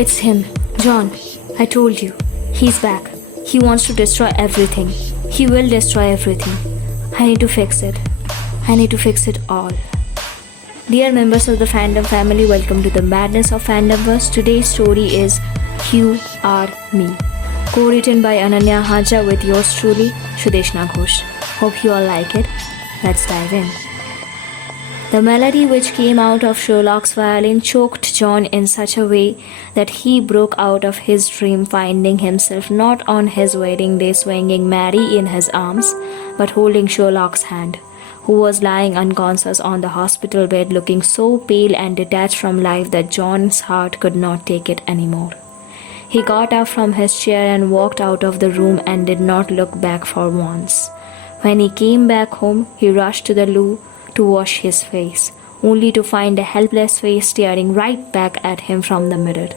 It's him. John. I told you. He's back. He wants to destroy everything. He will destroy everything. I need to fix it. I need to fix it all. Dear members of the Fandom Family, welcome to the madness of Fandomverse. Today's story is You Are Me, co-written by Ananya Hajra with yours truly, Sudeshna Ghosh. Hope you all like it. Let's dive in. The melody which came out of Sherlock's violin choked John in such a way that he broke out of his dream, finding himself not on his wedding day swinging Mary in his arms, but holding Sherlock's hand, who was lying unconscious on the hospital bed, looking so pale and detached from life that John's heart could not take it anymore. He got up from his chair and walked out of the room and did not look back for once. When he came back home, he rushed to the loo to wash his face, only to find a helpless face staring right back at him from the mirror.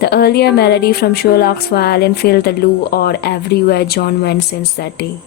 The earlier melody from Sherlock's violin filled the loo or everywhere John went since that day.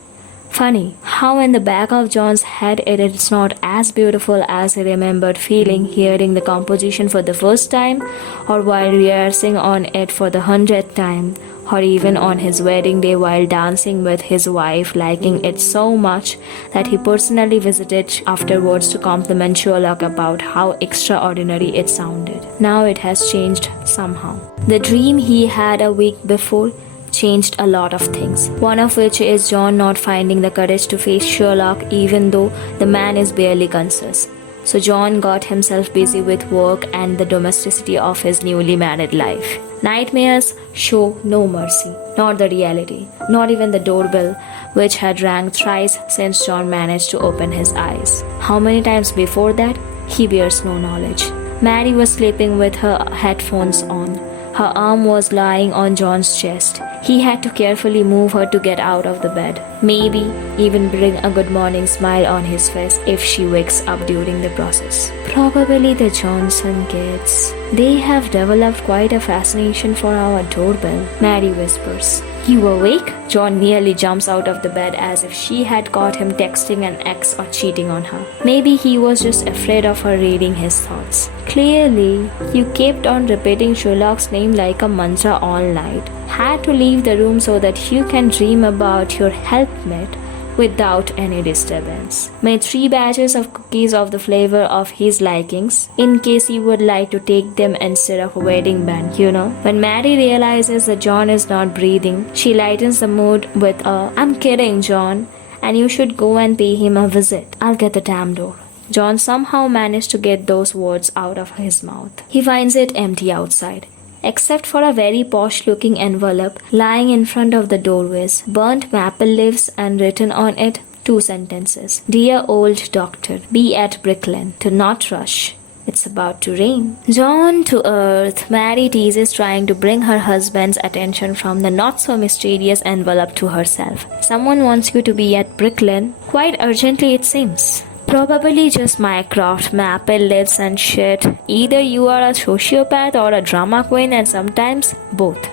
Funny how in the back of John's head it is not as beautiful as he remembered feeling hearing the composition for the first time, or while rehearsing on it for the 100th time, or even on his wedding day while dancing with his wife, liking it so much that he personally visited afterwards to compliment Sherlock about how extraordinary it sounded. Now it has changed somehow. The dream he had a week before changed a lot of things, one of which is John not finding the courage to face Sherlock even though the man is barely conscious. So John got himself busy with work and the domesticity of his newly married life. Nightmares show no mercy, not the reality, not even the doorbell, which had rang thrice since John managed to open his eyes. How many times before that? He bears no knowledge. Mary was sleeping with her headphones on. Her arm was lying on John's chest. He had to carefully move her to get out of the bed. Maybe even bring a good morning smile on his face if she wakes up during the process. Probably the Johnson kids. They have developed quite a fascination for our doorbell, Mary whispers. You awake? John nearly jumps out of the bed as if she had caught him texting an ex or cheating on her. Maybe he was just afraid of her reading his thoughts. Clearly, you kept on repeating Sherlock's name like a mantra all night. Had to leave the room so that you can dream about your helpmate without any disturbance. Made 3 batches of cookies of the flavor of his likings, in case he would like to take them instead of a wedding band, When Mary realizes that John is not breathing, she lightens the mood with a, I'm kidding, John, and you should go and pay him a visit. I'll get the damn door. John somehow managed to get those words out of his mouth. He finds it empty outside, except for a very posh-looking envelope lying in front of the doorways, burnt maple leaves and written on it 2 sentences. Dear old doctor, be at Bricklin. Do not rush. It's about to rain. John to earth, Mary teases, trying to bring her husband's attention from the not-so-mysterious envelope to herself. Someone wants you to be at Bricklin, quite urgently it seems. Probably just Mycroft, maple leaves and shit. Either you are a sociopath or a drama queen, and sometimes both.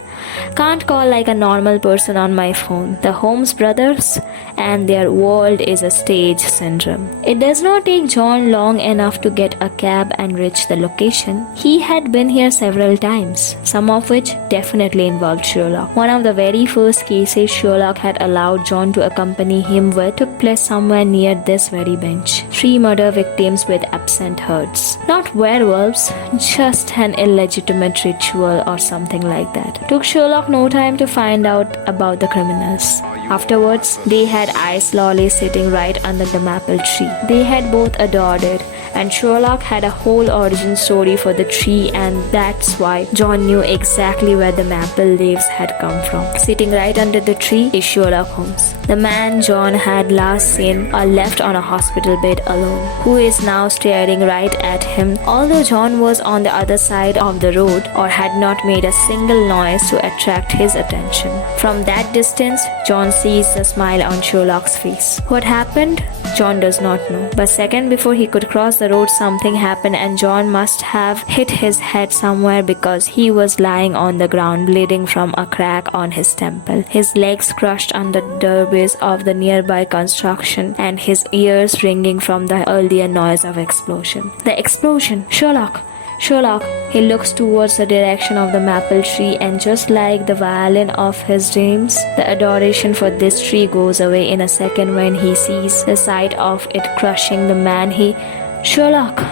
Can't call like a normal person on my phone. The Holmes brothers and their world is a stage syndrome. It does not take John long enough to get a cab and reach the location. He had been here several times, some of which definitely involved Sherlock. One of the very first cases Sherlock had allowed John to accompany him with took place somewhere near this very bench. 3 murder victims with absent hearts. Not werewolves, just an illegitimate ritual or something like that. Took Sherlock no time to find out about the criminals. Afterwards, they had ice lollies sitting right under the maple tree. They had both adored it, and Sherlock had a whole origin story for the tree, and that's why John knew exactly where the maple leaves had come from. Sitting right under the tree is Sherlock Holmes, the man John had last seen or left on a hospital bed alone, who is now staring right at him, although John was on the other side of the road or had not made a single noise to attract his attention. From that distance, John sees the smile on Sherlock's face. What happened? John does not know. But second before he could cross the road, something happened, and John must have hit his head somewhere because he was lying on the ground bleeding from a crack on his temple, his legs crushed under the debris of the nearby construction, and his ears ringing from the earlier noise of explosion. The explosion! Sherlock! Sherlock. He looks towards the direction of the maple tree, and just like the violin of his dreams, the adoration for this tree goes away in a second when he sees the sight of it crushing the man he... Sherlock!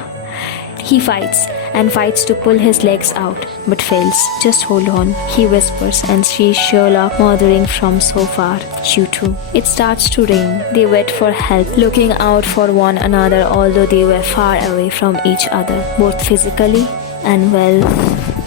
He fights and fights to pull his legs out, but fails. Just hold on, he whispers, and sees Sherlock mothering from so far. You too. It starts to rain. They wait for help, looking out for one another, although they were far away from each other, both physically and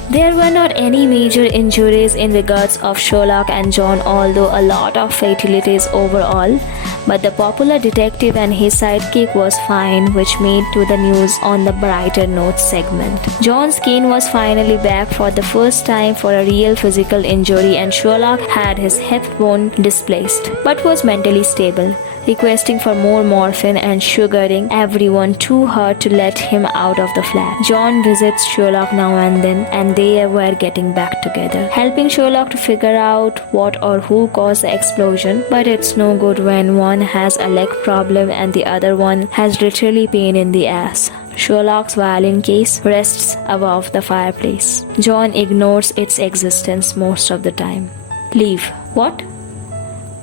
there were not any major injuries in regards of Sherlock and John, although a lot of fatalities overall. But the popular detective and his sidekick was fine, which made to the news on the brighter notes segment. John's cane was finally back for the first time for a real physical injury, and Sherlock had his hip bone displaced, but was mentally stable, requesting for more morphine and sugaring everyone too hard to let him out of the flat. John visits Sherlock now and then, and they were getting back together, helping Sherlock to figure out what or who caused the explosion. But it's no good when one has a leg problem and the other one has literally pain in the ass. Sherlock's violin case rests above the fireplace. John ignores its existence most of the time. Leave. What?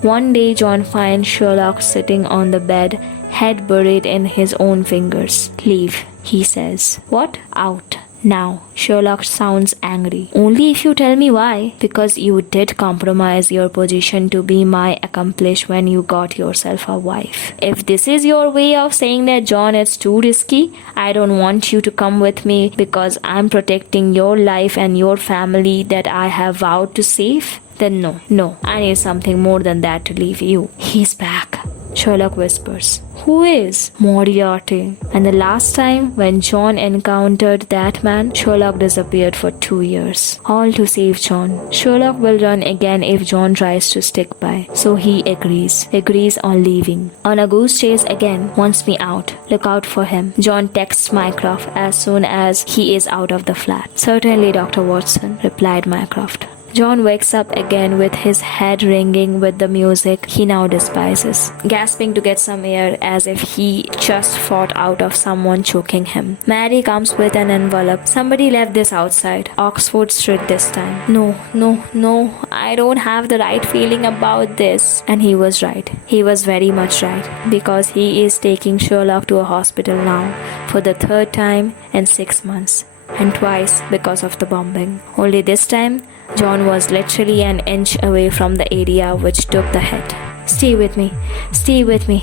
One day John finds Sherlock sitting on the bed, head buried in his own fingers. Leave, he says. What? Out. Now. Sherlock sounds angry. Only if you tell me why. Because you did compromise your position to be my accomplice when you got yourself a wife. If this is your way of saying that, John, it's too risky, I don't want you to come with me because I'm protecting your life and your family that I have vowed to save. Then no, I need something more than that to leave you. He's back, Sherlock whispers. Who is? Moriarty. And the last time when John encountered that man, Sherlock disappeared for 2 years. All to save John. Sherlock will run again if John tries to stick by. So he agrees on leaving. On a goose chase again, wants me out. Look out for him. John texts Mycroft as soon as he is out of the flat. Certainly, Dr. Watson, replied Mycroft. John wakes up again with his head ringing with the music he now despises, gasping to get some air as if he just fought out of someone choking him. Mary comes with an envelope. Somebody left this outside. Oxford Street this time. No, I don't have the right feeling about this. And he was right. He was very much right, because he is taking Sherlock to a hospital now for the 3rd time in 6 months. And twice because of the bombing. Only this time, John was literally an inch away from the area which took the hit. Stay with me,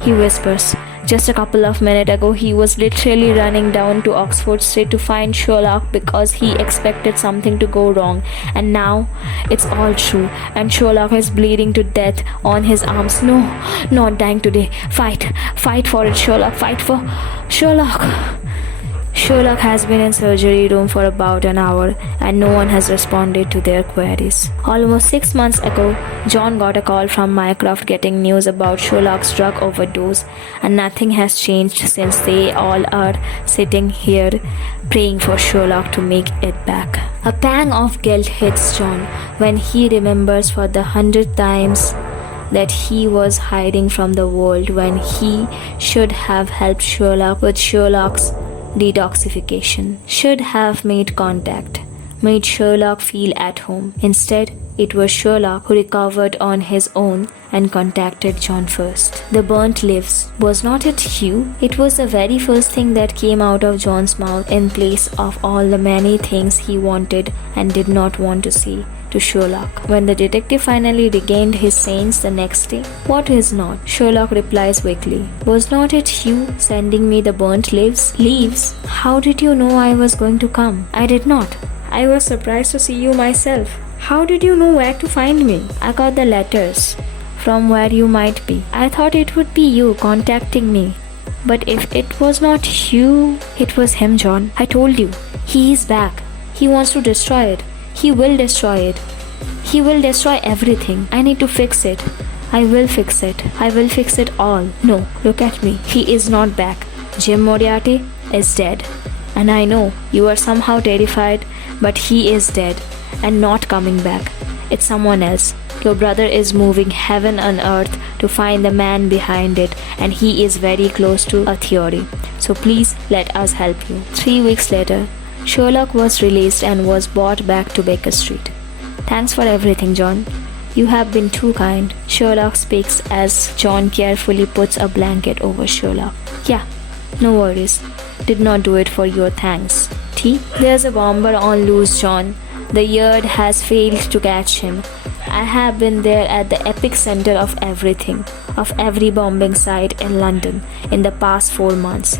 he whispers. Just a couple of minutes ago, he was literally running down to Oxford Street to find Sherlock because he expected something to go wrong. And now, it's all true. And Sherlock is bleeding to death on his arms. No, not dying today. Fight for it, Sherlock. Fight for Sherlock. Sherlock has been in surgery room for about an hour and no one has responded to their queries. Almost 6 months ago, John got a call from Mycroft getting news about Sherlock's drug overdose, and nothing has changed since. They all are sitting here praying for Sherlock to make it back. A pang of guilt hits John when he remembers for the 100th times that he was hiding from the world when he should have helped Sherlock with Sherlock's detoxification, should have made contact, made Sherlock feel at home. Instead, it was Sherlock who recovered on his own and contacted John first. The burnt lips. Was not it you? It was the very first thing that came out of John's mouth in place of all the many things he wanted and did not want to say to Sherlock. When the detective finally regained his sense the next day, what is not? Sherlock replies weakly. Was not it you sending me the burnt leaves? Leaves? How did you know I was going to come? I did not. I was surprised to see you myself. How did you know where to find me? I got the letters from where you might be. I thought it would be you contacting me. But if it was not you, it was him, John. I told you. He is back. He wants to destroy it. He will destroy it. He will destroy everything. I need to fix it. I will fix it. I will fix it all. No, look at me. He is not back. Jim Moriarty is dead. And I know you are somehow terrified, but he is dead and not coming back. It's someone else. Your brother is moving heaven and earth to find the man behind it, and he is very close to a theory. So please let us help you. 3 weeks later, Sherlock was released and was brought back to Baker Street. Thanks for everything, John. You have been too kind, Sherlock speaks as John carefully puts a blanket over Sherlock. Yeah, no worries. Did not do it for your thanks. T? There's a bomber on loose, John. The Yard has failed to catch him. I have been there at the epic center of everything, of every bombing site in London in the past 4 months.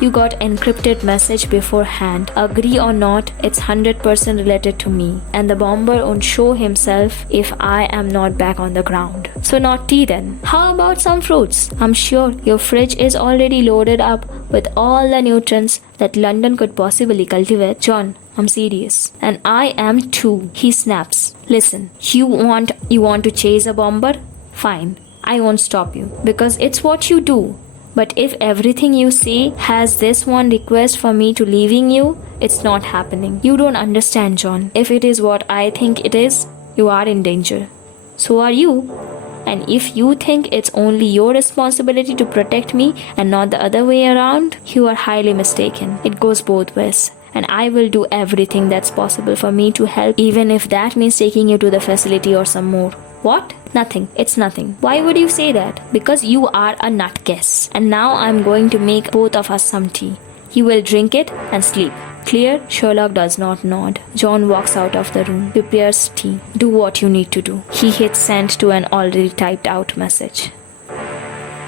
You got encrypted message beforehand. Agree or not, it's 100% related to me. And the bomber won't show himself if I am not back on the ground. So not tea then. How about some fruits? I'm sure your fridge is already loaded up with all the nutrients that London could possibly cultivate. John, I'm serious. And I am too, he snaps. Listen, you want to chase a bomber? Fine, I won't stop you. Because it's what you do. But if everything you say has this one request for me to leaving you, it's not happening. You don't understand, John. If it is what I think it is, you are in danger. So are you. And if you think it's only your responsibility to protect me and not the other way around, you are highly mistaken. It goes both ways. And I will do everything that's possible for me to help, even if that means taking you to the facility or some more. What? Nothing. It's nothing. Why would you say that? Because you are a nutcase. And now I'm going to make both of us some tea. You will drink it and sleep. Clear? Sherlock does not nod. John walks out of the room, prepares tea. Do what you need to do. He hits send to an already typed out message.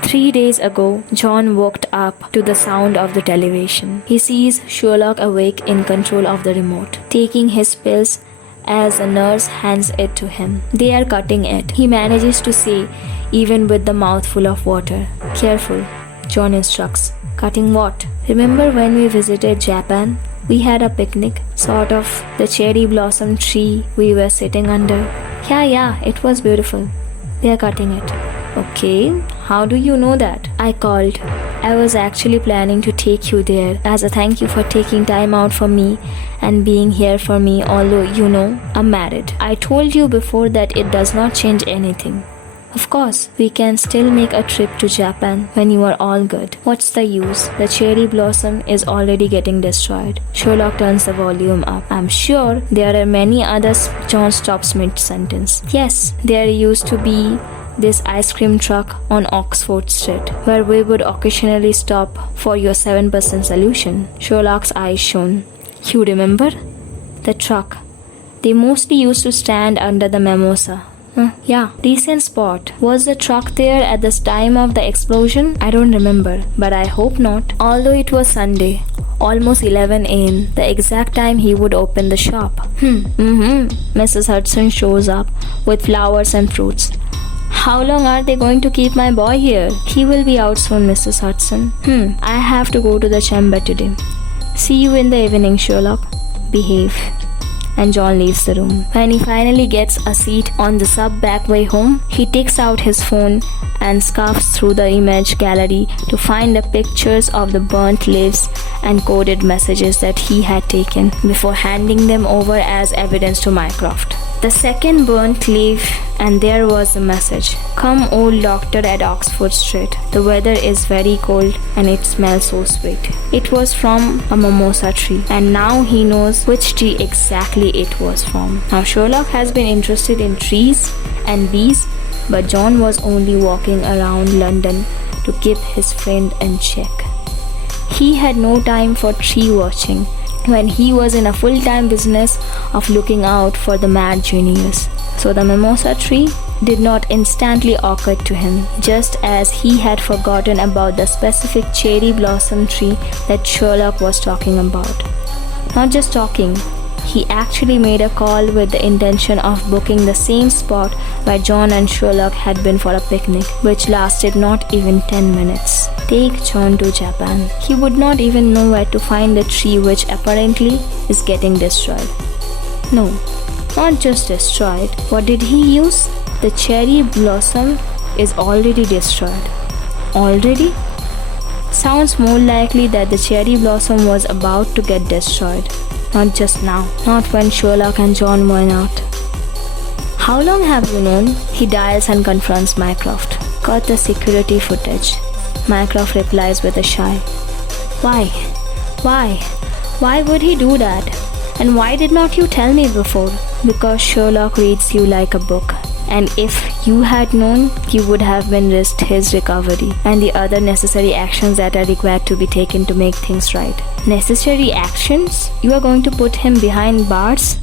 3 days ago, John woke up to the sound of the television. He sees Sherlock awake in control of the remote, taking his pills as a nurse hands it to him. They are cutting it. He manages to say, even with the mouthful of water, "Careful," John instructs. Cutting what? Remember when we visited Japan? We had a picnic, sort of, the cherry blossom tree we were sitting under. Yeah, it was beautiful. They are cutting it. Okay, how do you know that? I called. I was actually planning to take you there as a thank you for taking time out for me and being here for me, although you know, I'm married. I told you before that it does not change anything. Of course, we can still make a trip to Japan when you are all good. What's the use? The cherry blossom is already getting destroyed. Sherlock turns the volume up. I'm sure there are many others. John stops mid-sentence. Yes, there used to be this ice cream truck on Oxford Street, where we would occasionally stop for your 7% solution. Sherlock's eyes shone. You remember? The truck. They mostly used to stand under the mimosa. Yeah, decent spot. Was the truck there at the time of the explosion? I don't remember, but I hope not. Although it was Sunday, almost 11 a.m., the exact time he would open the shop. Mrs. Hudson shows up with flowers and fruits. How long are they going to keep my boy here? He will be out soon, Mrs. Hudson. I have to go to the chamber today. See you in the evening, Sherlock. Behave. And John leaves the room. When he finally gets a seat on the back way home, he takes out his phone and scuffs through the image gallery to find the pictures of the burnt leaves and coded messages that he had taken before handing them over as evidence to Mycroft. The second burnt leaf, and there was the message. Come, old doctor at Oxford Street. The weather is very cold and it smells so sweet. It was from a mimosa tree, and now he knows which tree exactly it was from. Now Sherlock has been interested in trees and bees, but John was only walking around London to keep his friend in check. He had no time for tree watching when he was in a full-time business of looking out for the mad genius. So the mimosa tree did not instantly occur to him, just as he had forgotten about the specific cherry blossom tree that Sherlock was talking about. Not just talking, he actually made a call with the intention of booking the same spot where John and Sherlock had been for a picnic, which lasted not even 10 minutes. Take John to Japan. He would not even know where to find the tree which apparently is getting destroyed. No, not just destroyed. What did he use? The cherry blossom is already destroyed. Already? Sounds more likely that the cherry blossom was about to get destroyed. Not just now. Not when Sherlock and John were not. How long have you known? He dials and confronts Mycroft. Got the security footage. Mycroft replies with a sigh. Why? Why would he do that? And why did not you tell me before? Because Sherlock reads you like a book. And if you had known, you would have been risked his recovery and the other necessary actions that are required to be taken to make things right. Necessary actions? You are going to put him behind bars?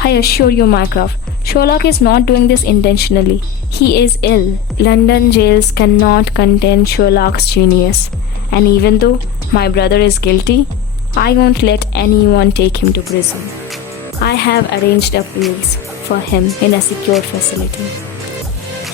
I assure you, Mycroft, Sherlock is not doing this intentionally. He is ill. London jails cannot contain Sherlock's genius. And even though my brother is guilty, I won't let anyone take him to prison. I have arranged a place for him in a secure facility.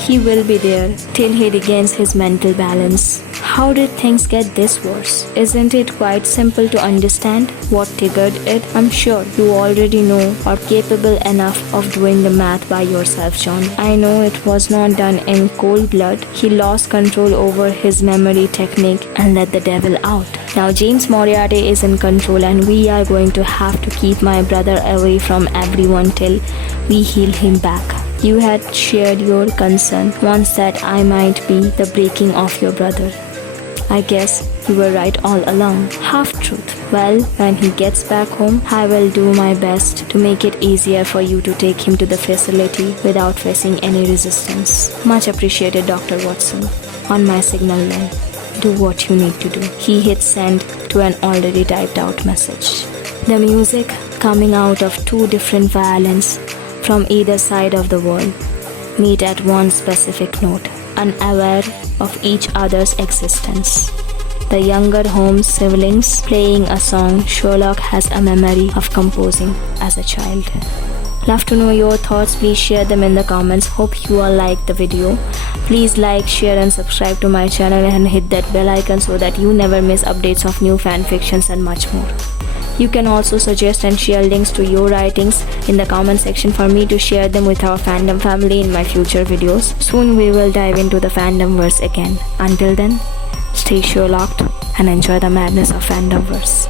He will be there till he regains his mental balance. How did things get this worse? Isn't it quite simple to understand what triggered it? I'm sure you already know or capable enough of doing the math by yourself, John. I know it was not done in cold blood. He lost control over his memory technique and let the devil out. Now James Moriarty is in control and we are going to have to keep my brother away from everyone till we heal him back. You had shared your concern once that I might be the breaking of your brother. I guess you were right all along. Half-truth. Well, when he gets back home, I will do my best to make it easier for you to take him to the facility without facing any resistance. Much appreciated, Dr. Watson. On my signal line, do what you need to do. He hit send to an already typed out message. The music coming out of two different violins from either side of the wall meet at one specific note, unaware of each other's existence. The younger Holmes siblings playing a song Sherlock has a memory of composing as a child. Love to know your thoughts. Please share them in the comments. Hope you all liked the video. Please like, share and subscribe to my channel and hit that bell icon so that you never miss updates of new fan fictions and much more. You can also suggest and share links to your writings in the comment section for me to share them with our fandom family in my future videos. Soon we will dive into the Fandom-verse again. Until then, stay Sherlocked and enjoy the madness of Fandomverse.